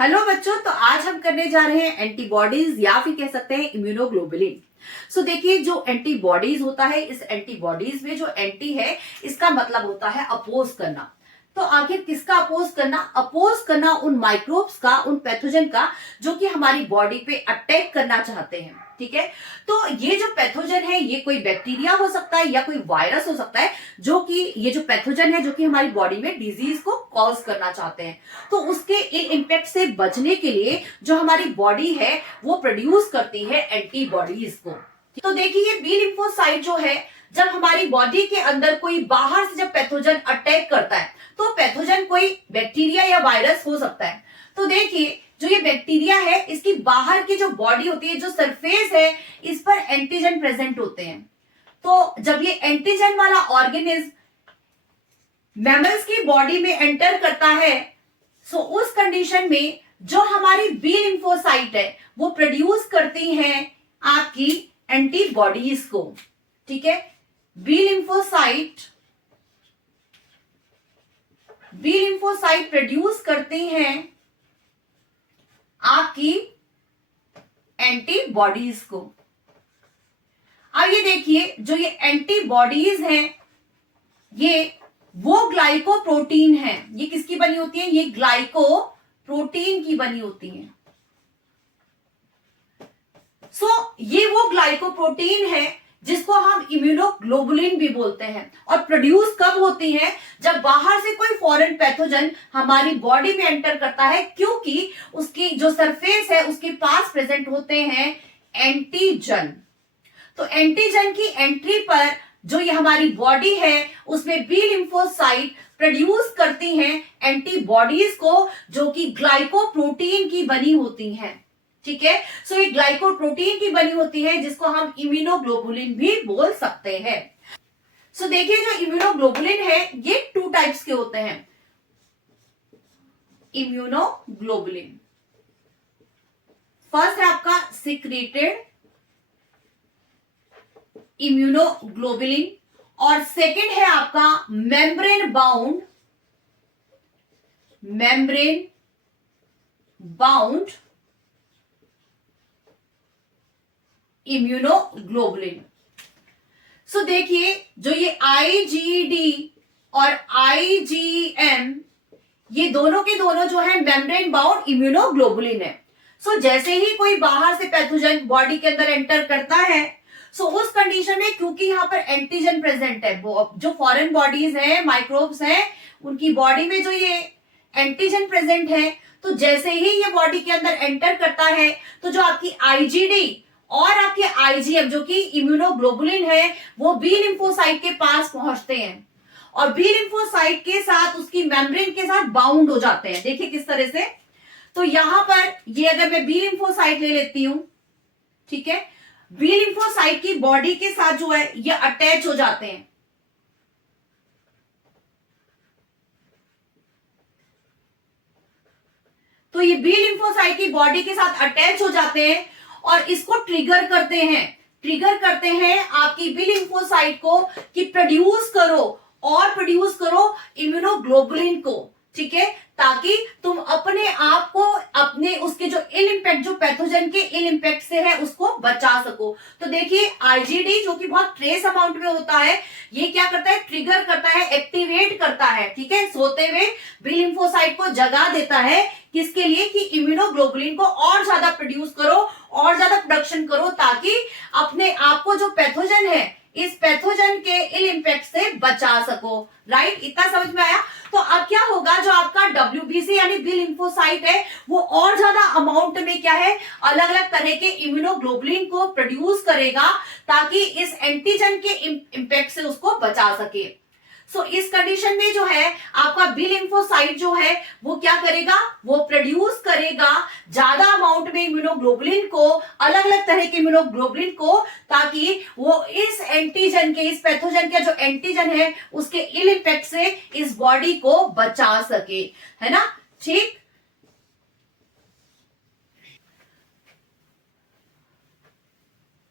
Hello बच्चों, तो आज हम करने जा रहे हैं एंटीबॉडीज या फिर कह सकते हैं इम्यूनोग्लोबुलिन। सो देखिए, जो एंटीबॉडीज होता है, इस एंटीबॉडीज में जो एंटी है इसका मतलब होता है अपोज करना। तो आखिर किसका अपोज करना? अपोज करना उन माइक्रोब्स का, उन पैथोजन का जो कि हमारी बॉडी पे अटैक करना चाहते हैं। ठीक है, तो ये जो पैथोजन है ये कोई बैक्टीरिया हो सकता है या कोई वायरस हो सकता है, जो कि ये जो पैथोजन है जो कि हमारी बॉडी में डिजीज को कॉज करना चाहते हैं। तो उसके इन इम्पैक्ट से बचने के लिए जो हमारी बॉडी है वो प्रोड्यूस करती है एंटीबॉडीज को। तो देखिए, ये बी लिम्फोसाइट जो है, जब हमारी बॉडी के अंदर कोई बाहर से जब पैथोजन अटैक करता है, तो पैथोजन कोई बैक्टीरिया या वायरस हो सकता है। तो देखिए, जो ये बैक्टीरिया है इसकी बाहर की जो बॉडी होती है, जो सरफेस है, इस पर एंटीजन प्रेजेंट होते हैं। तो जब ये एंटीजन वाला ऑर्गेनिज्म मैमल्स की बॉडी में एंटर करता है, सो उस कंडीशन में जो हमारी बी लिम्फोसाइट है वो प्रोड्यूस करती हैं आपकी एंटीबॉडीज को। ठीक है, बी लिम्फोसाइट प्रोड्यूस करती हैं आपकी एंटीबॉडीज को। अब ये देखिए, जो ये एंटीबॉडीज हैं ये वो ग्लाइकोप्रोटीन है। ये किसकी बनी होती है? ये ग्लाइकोप्रोटीन की बनी होती है। ये वो ग्लाइकोप्रोटीन है जिसको हम इम्यूनोग्लोबुलिन भी बोलते हैं। और प्रोड्यूस कब होती है? जब बाहर से कोई फॉरेन पैथोजन हमारी बॉडी में एंटर करता है, क्योंकि उसकी जो सरफेस है उसके पास प्रेजेंट होते हैं एंटीजन। तो एंटीजन की एंट्री पर जो ये हमारी बॉडी है उसमें बी लिम्फोसाइट प्रोड्यूस करती हैं एंटीबॉडीज को, जो कि ग्लाइकोप्रोटीन की बनी होती हैं। ठीक है, ये ग्लाइकोप्रोटीन की बनी होती है जिसको हम इम्यूनोग्लोबुलिन भी बोल सकते हैं। देखिए, जो इम्यूनोग्लोबुलिन है ये 2 टाइप्स के होते हैं। इम्यूनोग्लोबुलिन फर्स्ट है आपका सिक्रेटेड इम्यूनोग्लोबुलिन, और सेकेंड है आपका मेम्ब्रेन बाउंड इम्यूनोग्लोबुलिन। देखिए, जो ये आईजीडी और आईजीएम, ये दोनों के दोनों जो है मेम्ब्रेन बाउंड इम्यूनोग्लोबुलिन है। जैसे ही कोई बाहर से पैथोजन बॉडी के अंदर एंटर करता है, उस कंडीशन में क्योंकि यहाँ पर एंटीजन प्रेजेंट है, जो फॉरेन बॉडीज है, माइक्रोब्स हैं, उनकी बॉडी में जो ये एंटीजन प्रेजेंट है, तो जैसे ही ये बॉडी के अंदर एंटर करता है, तो जो आपकी आईजीडी और आपके आईजीएम जो कि इम्यूनोग्लोबुलिन है, वो बी लिम्फोसाइट के पास पहुंचते हैं और बी लिम्फोसाइट के साथ उसकी मेम्ब्रेन के साथ बाउंड हो जाते हैं। देखिए किस तरह से। तो यहां पर ये अगर मैं बी लिम्फोसाइट ले लेती हूं, ठीक है, बी लिम्फोसाइट की बॉडी के साथ जो है ये अटैच हो जाते हैं। तो ये बी लिम्फोसाइट की बॉडी के साथ अटैच हो जाते हैं और इसको ट्रिगर करते हैं आपकी बी लिम्फोसाइट को कि प्रोड्यूस करो इम्यूनोग्लोबुलिन को। ठीक है, ताकि तुम अपने आप को अपने उसके जो इल इंपैक्ट, जो पैथोजन के इल इंपैक्ट से है, उसको बचा सको। तो देखिए, आईजीडी जो कि बहुत ट्रेस अमाउंट में होता है, ये क्या करता है? ट्रिगर करता है, एक्टिवेट करता है। ठीक है, सोते हुए बी लिम्फोसाइट को जगा देता है। किसके लिए? कि इम्यूनोग्लोबुलिन को और ज्यादा प्रोड्यूस करो, और ज्यादा प्रोडक्शन करो, ताकि अपने आप को जो पैथोजन है इस पैथोजन के इल इंपैक्ट से बचा सको। राइट, इतना समझ में आया? तो अब क्या होगा, जो आपका डब्ल्यूबीसी यानी बी लिम्फोसाइट है, वो और ज्यादा अमाउंट में क्या है, अलग अलग तरह के इम्यूनोग्लोबुलिन को प्रोड्यूस करेगा, ताकि इस एंटीजन के इंपैक्ट से उसको बचा सके। इस कंडीशन में जो है आपका बी लिम्फोसाइट जो है वो क्या करेगा? वो प्रोड्यूस करेगा ज्यादा अमाउंट में इम्यूनोग्लोबुलिन को, अलग अलग तरह के इम्यूनोग्लोबुलिन को, ताकि वो इस एंटीजन के, इस पैथोजन का जो एंटीजन है उसके इल इफेक्ट से इस बॉडी को बचा सके। है ना? ठीक।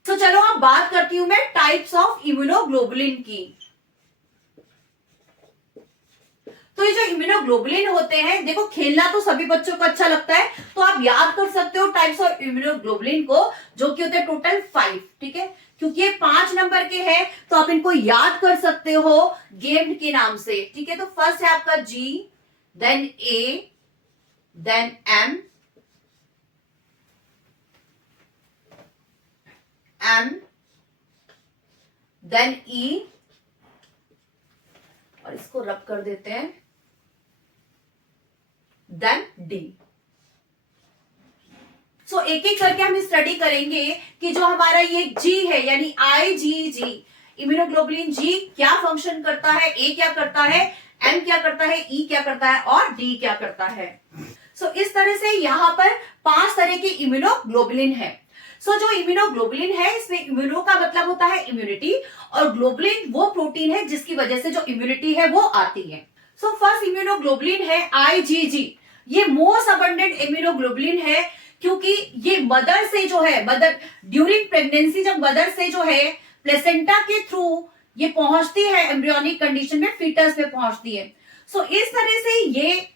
तो चलो अब बात करती हूं मैं टाइप्स ऑफ इम्यूनोग्लोबुलिन की। तो ये जो इम्यूनोग्लोबुलिन होते हैं, देखो खेलना तो सभी बच्चों को अच्छा लगता है, तो आप याद कर सकते हो टाइप्स ऑफ इम्यूनोग्लोबुलिन को, जो कि होते हैं टोटल 5, ठीक है। क्योंकि ये 5 नंबर के हैं तो आप इनको याद कर सकते हो गेम्ड के नाम से, ठीक है। तो फर्स्ट है आपका G, then A, then M, then E, और इसको रब कर देते हैं, देन D। सो एक एक करके हम स्टडी करेंगे कि जो हमारा ये G है यानी IgG, इम्यूनोग्लोबुलिन G क्या फंक्शन करता है, A क्या करता है, M क्या करता है, E क्या करता है और D क्या करता है। सो इस तरह से यहाँ पर 5 तरह के इम्यूनोग्लोबुलिन है। सो जो इम्यूनोग्लोबुलिन है, इसमें इम्यूनो का मतलब होता है इम्यूनिटी, और ग्लोबुलिन वो प्रोटीन है जिसकी वजह से जो इम्यूनिटी है वो आती है। सो फर्स्ट इम्यूनोग्लोबुलिन है IgG। ये मोस्ट अबंडेंट इम्यूनोग्लोबुलिन है, क्योंकि ये मदर से जो है, मदर ड्यूरिंग प्रेगनेंसी जब मदर से जो है प्लेसेंटा के थ्रू ये पहुंचती है एम्ब्रियोनिक कंडीशन में, फीटस में पहुंचती है। सो इस तरह से ये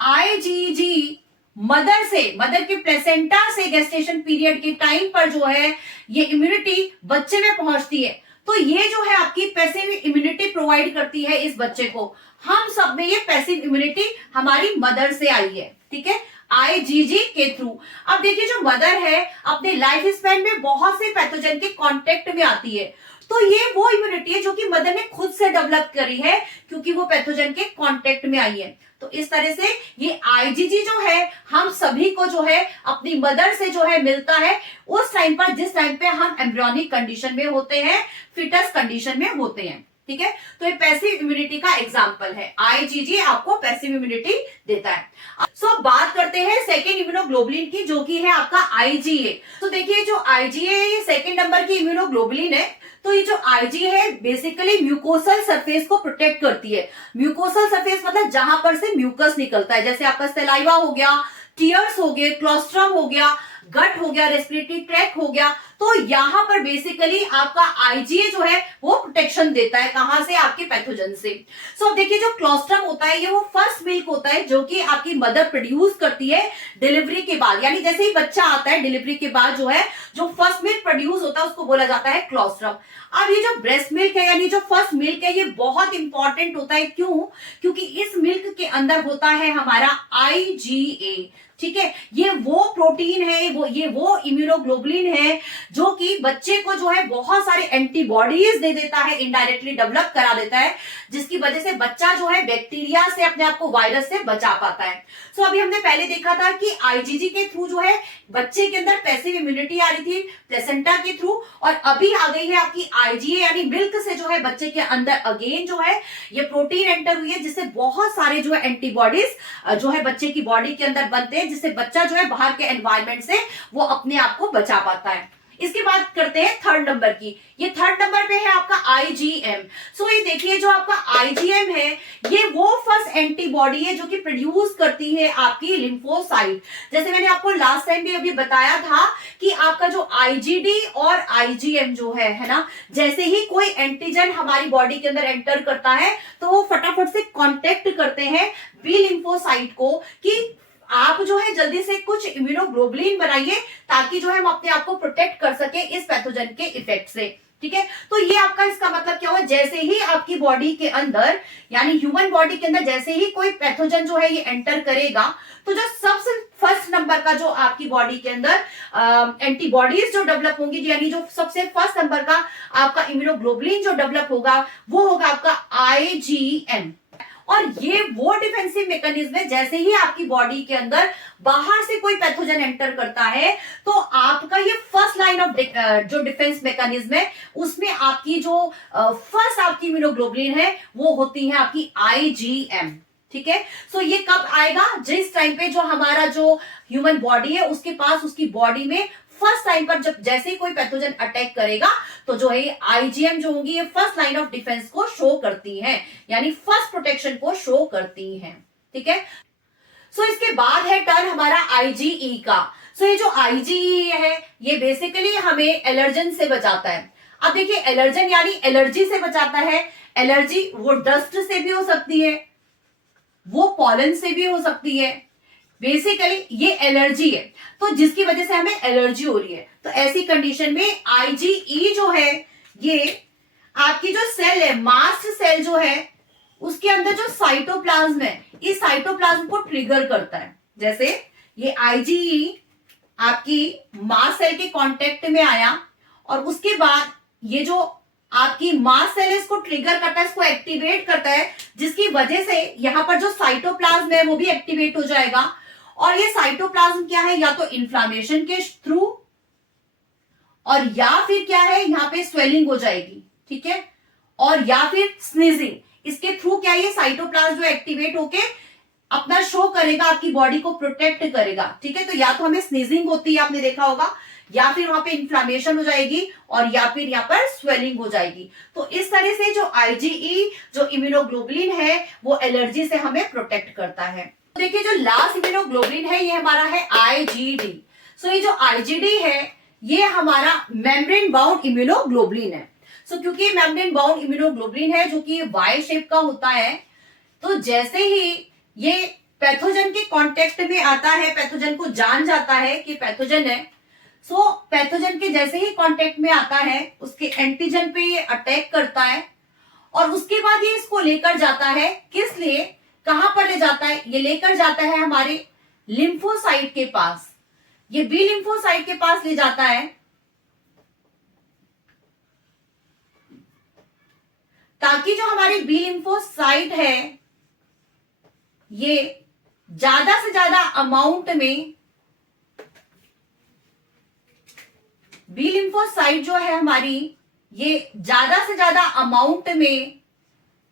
IgG मदर से, मदर के प्लेसेंटा से गेस्टेशन पीरियड के टाइम पर जो है ये इम्यूनिटी बच्चे में पहुंचती है। तो ये जो है आपकी पैसिव इम्यूनिटी प्रोवाइड करती है इस बच्चे को। हम सब में ये पैसिव इम्यूनिटी हमारी मदर से आई है, ठीक है, IgG के थ्रू। अब देखिए जो मदर है अपने लाइफ स्पैन में बहुत से पैथोजन के कांटेक्ट में आती है, तो ये वो इम्यूनिटी है जो कि मदर ने खुद से डेवलप करी है, क्योंकि वो पैथोजन के कांटेक्ट में आई है। तो इस तरह से ये IgG जो है हम सभी को जो है अपनी मदर से जो है मिलता है उस टाइम पर जिस टाइम पे हम एम्ब्रियोनिक कंडीशन में होते हैं, फीटस कंडीशन में होते हैं, ठीक है। तो ये पैसिव इम्यूनिटी का एग्जांपल है, IgG आपको पैसिव इम्यूनिटी देता है। सो बात करते हैं सेकेंड इम्यूनोग्लोबुलिन की, जो कि है आपका IgA। तो देखिए जो IgA है ये सेकेंड नंबर की इम्यूनोग्लोबुलिन है। तो ये जो IG है बेसिकली म्यूकोसल सरफेस को प्रोटेक्ट करती है। म्यूकोसल सरफेस मतलब जहां पर से म्यूकस निकलता है, जैसे आपका सलाइवा हो गया, टीयर्स हो गए, क्लोस्ट्रम हो गया, गट हो गया, रेस्पिरेटरी ट्रैक हो गया। तो यहां पर बेसिकली आपका IgA जो है वो प्रोटेक्शन देता है, कहां से, आपके पैथोजन से। सो देखिए जो क्लोस्ट्रम होता है ये वो फर्स्ट मिल्क होता है जो कि आपकी मदर प्रोड्यूस करती है डिलीवरी के बाद, यानी जैसे ही बच्चा आता है डिलीवरी के बाद जो है जो फर्स्ट मिल्क प्रोड्यूस होता है उसको बोला जाता है क्लोस्ट्रम। अब ये जो ब्रेस्ट मिल्क है यानी जो फर्स्ट मिल्क है ये बहुत इंपॉर्टेंट होता है, क्यों, क्योंकि इस मिल्क के अंदर होता है हमारा IgA, ठीक है। ये वो प्रोटीन है, ये वो इम्यूनोग्लोबुलिन है जो कि बच्चे को जो है बहुत सारे एंटीबॉडीज दे देता है, इनडायरेक्टली डेवलप करा देता है, जिसकी वजह से बच्चा जो है बैक्टीरिया से अपने आप को, वायरस से बचा पाता है। सो अभी हमने पहले देखा था कि IgG के थ्रू जो है बच्चे के अंदर पैसिव इम्यूनिटी आ रही थी प्लेसेंटा के थ्रू, और अभी आ गई है आपकी IgA यानी मिल्क से जो है बच्चे के अंदर अगेन जो है ये प्रोटीन एंटर हुई है, जिससे बहुत सारे जो है एंटीबॉडीज जो है बच्चे की बॉडी के अंदर बनते हैं, जिससे बच्चा जो है बाहर के एनवायरमेंट से वो अपने आप को बचा पाता है। इसकी बात करते हैं थर्ड नंबर की। ये थर्ड नंबर पे है आपका IgM। सो ये देखिए जो आपका IgM है ये वो फर्स्ट एंटीबॉडी है जो कि प्रोड्यूस करती है आपकी लिम्फोसाइट। जैसे मैंने आपको लास्ट टाइम भी अभी बताया था कि आपका जो IgD और IgM जो है ना, जैसे ही कोई एंटीजन हमारी बॉडी के अंदर एंटर करता है तो वो फटाफट से कॉन्टेक्ट करते हैं बी लिम्फोसाइट को कि आप जो है जल्दी से कुछ इम्यूनोग्लोबुलिन बनाइए ताकि जो है हम अपने आप को प्रोटेक्ट कर सके इस पैथोजन के इफेक्ट से, ठीक है। तो ये आपका इसका मतलब क्या हुआ, जैसे ही आपकी बॉडी के अंदर यानी ह्यूमन बॉडी के अंदर जैसे ही कोई पैथोजन जो है ये एंटर करेगा तो जो सबसे फर्स्ट नंबर का जो आपकी बॉडी के अंदर एंटीबॉडीज जो डेवलप होंगी, यानी जो सबसे फर्स्ट नंबर का आपका इम्यूनोग्लोबुलिन जो डेवलप होगा वो होगा आपका IgM। और ये वो डिफेंसिव मैकेनिज्म है, जैसे ही आपकी बॉडी के अंदर बाहर से कोई पैथोजन एंटर करता है तो आपका ये फर्स्ट लाइन ऑफ जो डिफेंस मैकेनिज्म है उसमें आपकी जो फर्स्ट आपकी इम्यूनोग्लोबुलिन है वो होती है आपकी IgM, ठीक है। सो ये कब आएगा, जिस टाइम पे जो हमारा जो ह्यूमन बॉडी है उसके पास उसकी बॉडी में फर्स्ट टाइम पर जब जैसे ही कोई पैथोजन अटैक करेगा तो जो है IgM जो होगी ये फर्स्ट लाइन ऑफ डिफेंस को शो करती है, यानी फर्स्ट प्रोटेक्शन को शो करती है, ठीक है। सो इसके बाद है टर्न हमारा IgE का। सो ये जो IgE है ये बेसिकली हमें एलर्जन से बचाता है। अब देखिए एलर्जन यानी एलर्जी से बचाता है। एलर्जी वो डस्ट से भी हो सकती है, वो पॉलन से भी हो सकती है। बेसिकली ये एलर्जी है, तो जिसकी वजह से हमें एलर्जी हो रही है, तो ऐसी कंडीशन में IgE जो है ये आपकी जो सेल है, मास्ट सेल जो है, उसके अंदर जो साइटोप्लाज्म है, इस साइटोप्लाज्म को ट्रिगर करता है। जैसे ये IgE आपकी मास्ट सेल के कांटेक्ट में आया और उसके बाद ये जो आपकी मास्ट सेल इसको ट्रिगर करता है, इसको एक्टिवेट करता है, जिसकी वजह से यहां पर जो साइटोप्लाज्म है वो भी एक्टिवेट हो जाएगा। और ये साइटोप्लाज्म क्या है, या तो इन्फ्लामेशन के थ्रू और या फिर क्या है, यहां पे स्वेलिंग हो जाएगी, ठीक है, और या फिर स्नीजिंग, इसके थ्रू क्या है, ये साइटोप्लाज्म जो एक्टिवेट होके अपना शो करेगा, आपकी बॉडी को प्रोटेक्ट करेगा, ठीक है। तो या तो हमें स्नीजिंग होती है, आपने देखा होगा, या फिर वहां पे इन्फ्लामेशन हो जाएगी, और या फिर यहाँ पर स्वेलिंग हो जाएगी। तो इस तरह से जो IgE जो इम्यूनोग्लोबुलिन है वो एलर्जी से हमें प्रोटेक्ट करता है। तो देखिए जो लास्ट इम्यूनोग्लोबुलिन है ये हमारा है IgD। सो ये जो IgD है ये हमारा मेम्ब्रेन बाउंड इम्यूनोग्लोबुलिन है। सो क्योंकि मेम्ब्रेन बाउंड इम्यूनोग्लोबुलिन है जो कि वाई शेप का होता है, तो जैसे ही ये पैथोजन के कांटेक्ट में आता है, पैथोजन को जान जाता है कि पैथोजन है, सो पैथोजन के जैसे ही कांटेक्ट में आता है उसके एंटीजन पे ये अटैक करता है, और उसके बाद ये इसको लेकर जाता है, किस लिए, कहां पर ले जाता है, ये लेकर जाता है हमारे लिम्फोसाइट के पास, ये बी लिम्फोसाइट के पास ले जाता है, ताकि जो हमारी बी लिम्फोसाइट है ये ज्यादा से ज्यादा अमाउंट में, बी लिम्फोसाइट जो है हमारी ये ज्यादा से ज्यादा अमाउंट में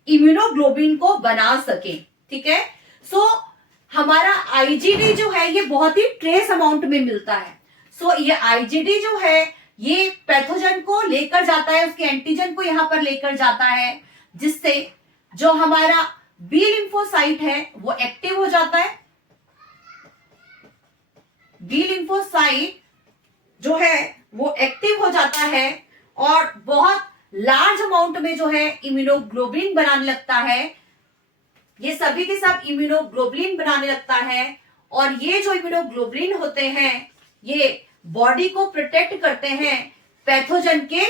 इम्यूनोग्लोबिन को बना सके, ठीक है। सो हमारा IgD जो है ये बहुत ही ट्रेस अमाउंट में मिलता है। सो ये IgD जो है ये पैथोजन को लेकर जाता है, उसके एंटीजन को यहां पर लेकर जाता है, जिससे जो हमारा बी लिम्फोसाइट है वो एक्टिव हो जाता है। बी लिम्फोसाइट जो है वो एक्टिव हो जाता है और बहुत लार्ज अमाउंट में जो है इम्यूनोग्लोबुलिन बनाने लगता है, ये सभी के सब इम्यूनोग्लोबुलिन बनाने लगता है। और ये जो इम्यूनोग्लोबुलिन होते हैं ये बॉडी को प्रोटेक्ट करते हैं पैथोजन के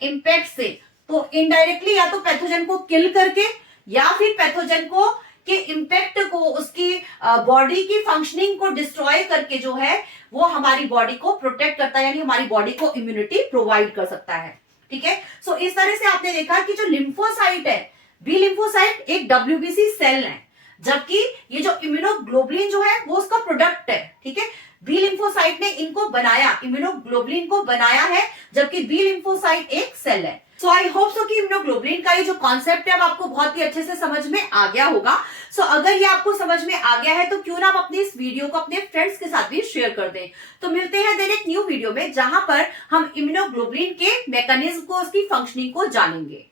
इंपैक्ट से। तो इनडायरेक्टली या तो पैथोजन को किल करके या फिर पैथोजन को के इंपैक्ट को, उसकी बॉडी की फंक्शनिंग को डिस्ट्रॉय करके जो है वो हमारी बॉडी को प्रोटेक्ट करता है, यानी हमारी बॉडी को इम्यूनिटी प्रोवाइड कर सकता है, ठीक है। सो इस तरह से आपने देखा कि जो लिम्फोसाइट है, बी लिम्फोसाइट एक WBC सेल है, जबकि ये जो इम्यूनोग्लोबुलिन जो है वो उसका प्रोडक्ट है, ठीक है। बी लिम्फोसाइट ने इनको बनाया, इम्यूनोग्लोबुलिन को बनाया है, जबकि बी लिम्फोसाइट एक सेल है। सो आई होप सो कि इम्यूनोग्लोबुलिन का ये जो कॉन्सेप्ट है अब आपको बहुत ही अच्छे से समझ में आ गया होगा। सो अगर ये आपको समझ में आ गया है तो क्यों ना आप अपनी इस वीडियो को अपने फ्रेंड्स के साथ भी शेयर कर दें। तो मिलते हैं देन एक न्यू वीडियो में जहां पर हम इम्यूनोग्लोबुलिन के मैकेनिज्म को, उसकी फंक्शनिंग को जानेंगे।